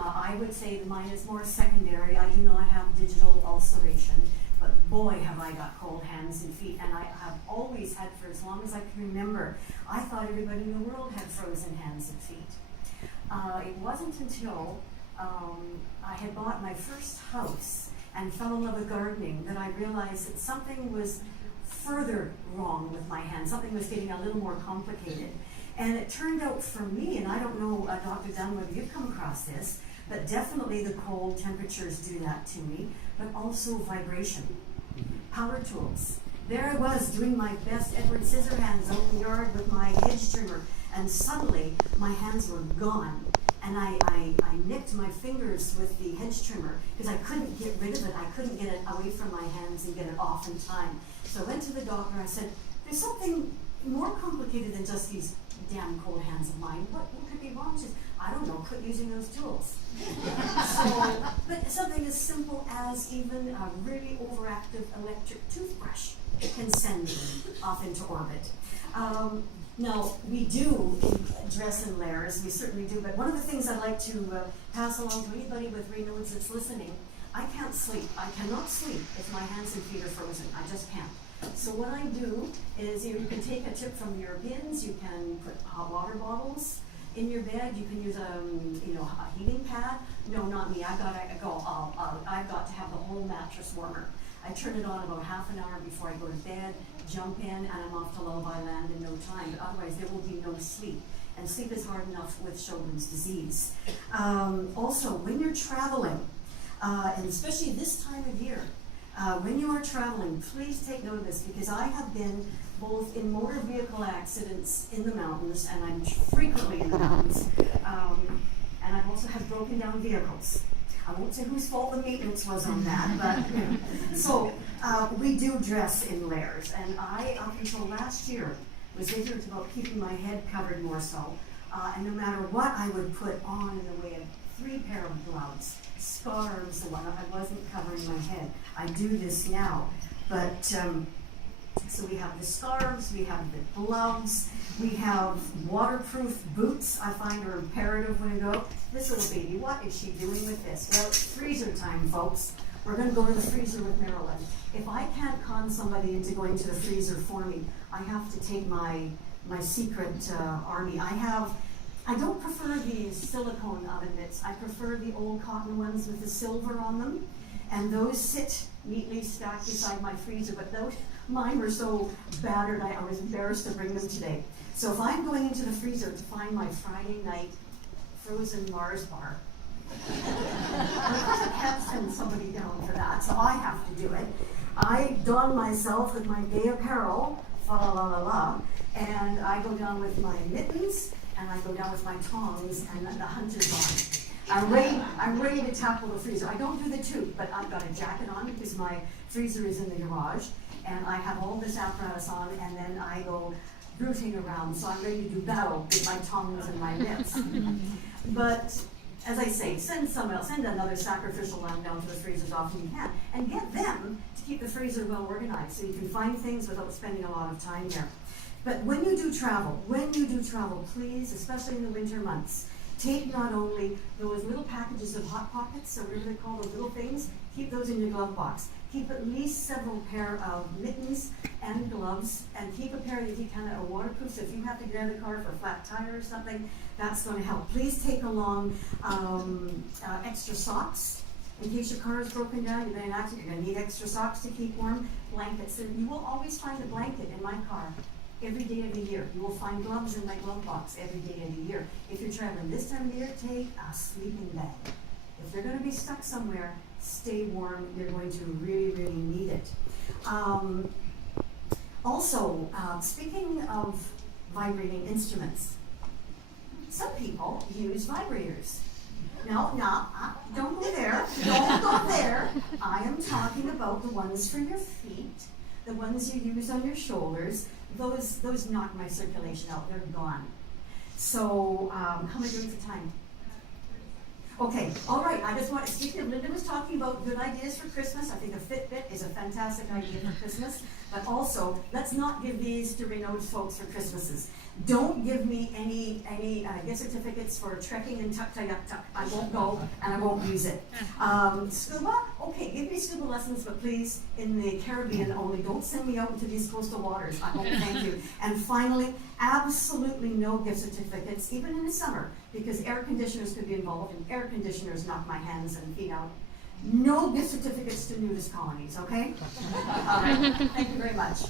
I would say that mine is more secondary. I do not have digital ulceration, but boy have I got cold hands and feet, and I have always had for as long as I can remember. I thought everybody in the world had frozen hands and feet. It wasn't until I had bought my first house and fell in love with gardening that I realized that something was further wrong with my hands. Something was getting a little more complicated. And it turned out for me, and I don't know, Dr. Dunn, whether you've come across this, but definitely the cold temperatures do that to me, but also vibration. Power tools. There I was doing my best Edward Scissorhands out in the yard with my hedge trimmer, and suddenly my hands were gone. And I nicked my fingers with the hedge trimmer because I couldn't get rid of it. I couldn't get it away from my hands and get it off in time. So I went to the doctor. I said, there's something more complicated than just these damn cold hands of mine. What could be wrong? She said, I don't know, quit using those tools. But something as simple as even a really overactive electric toothbrush can send me off into orbit. Now, we do dress in layers, we certainly do, but one of the things I'd like to pass along to anybody with Raynaud that's listening, I can't sleep. I cannot sleep if my hands and feet are frozen. I just can't. So what I do is you can take a tip from the Europeans, you can put hot water bottles in your bed, you can use a heating pad. No, not me, I've got to have the whole mattress warmer. I turn it on about half an hour before I go to bed, jump in, and I'm off to lullaby land in no time. But otherwise, there will be no sleep. And sleep is hard enough with Sjögren's disease. Also, when you're traveling, and especially this time of year, when you are traveling, please take note of this, because I have been both in motor vehicle accidents in the mountains, and I'm frequently in the mountains, and I've also had broken down vehicles. I won't say whose fault the maintenance was on that, but so we do dress in layers, and I, up until last year, was ignorant about keeping my head covered more so, and no matter what I would put on in the way of 3 pair of gloves, scarves, and whatnot, I wasn't covering my head. I do this now, but so we have the scarves, we have the gloves, we have waterproof boots. I find are imperative when you go. This little baby, what is she doing with this? Well, it's freezer time, folks. We're going to go to the freezer with Marilyn. If I can't con somebody into going to the freezer for me, I have to take my secret army. I don't prefer these silicone oven mitts. I prefer the old cotton ones with the silver on them, and those sit neatly stacked beside my freezer, but mine were so battered I was embarrassed to bring them today. So if I'm going into the freezer to find my Friday night frozen Mars bar, I can't send somebody down for that, so I have to do it. I don myself with my gay apparel, fa la la la la, and I go down with my mittens, and I go down with my tongs, and the hunt is on. I'm ready to tackle the freezer. I don't do the tube, but I've got a jacket on because my freezer is in the garage, and I have all this apparatus on, and then I go rooting around, so I'm ready to do battle with my tongs and my mitts. But as I say, send another sacrificial lamb down to the freezer as often as you can, and get them to keep the freezer well organized so you can find things without spending a lot of time there. But when you do travel, please, especially in the winter months, take not only those little packages of Hot Pockets, or whatever they call those little things, keep those in your glove box. Keep at least several pair of mittens and gloves, and keep a pair that you can are waterproof, so if you have to get out of the car for a flat tire or something, that's going to help. Please take along extra socks. In case your car is broken down, you've been in an accident, you're going to need extra socks to keep warm, blankets. And you will always find a blanket in my car. Every day of the year. You will find gloves in my glove box every day of the year. If you're traveling this time of year, take a sleeping bag. If you're going to be stuck somewhere, stay warm. You're going to really, really need it. Also, speaking of vibrating instruments, some people use vibrators. No, don't go there. Don't go there. I am talking about the ones for your feet, the ones you use on your shoulders. Those knock my circulation out. They're gone. So, how am I doing for time? Okay, all right. I just want to, speaking of, Linda was talking about good ideas for Christmas. I think a Fitbit is a fantastic idea for Christmas. But also, let's not give these to Raynaud's folks for Christmases. Don't give me any gift certificates for trekking in Tuktoyaktuk. I won't go and I won't use it. Scuba, okay, give me scuba lessons, but please in the Caribbean only. Don't send me out into these coastal waters. I won't, thank you. And finally, absolutely no gift certificates, even in the summer, because air conditioners could be involved, and air conditioners knock my hands and feet out. No gift certificates to nudist colonies, okay? All right, thank you very much.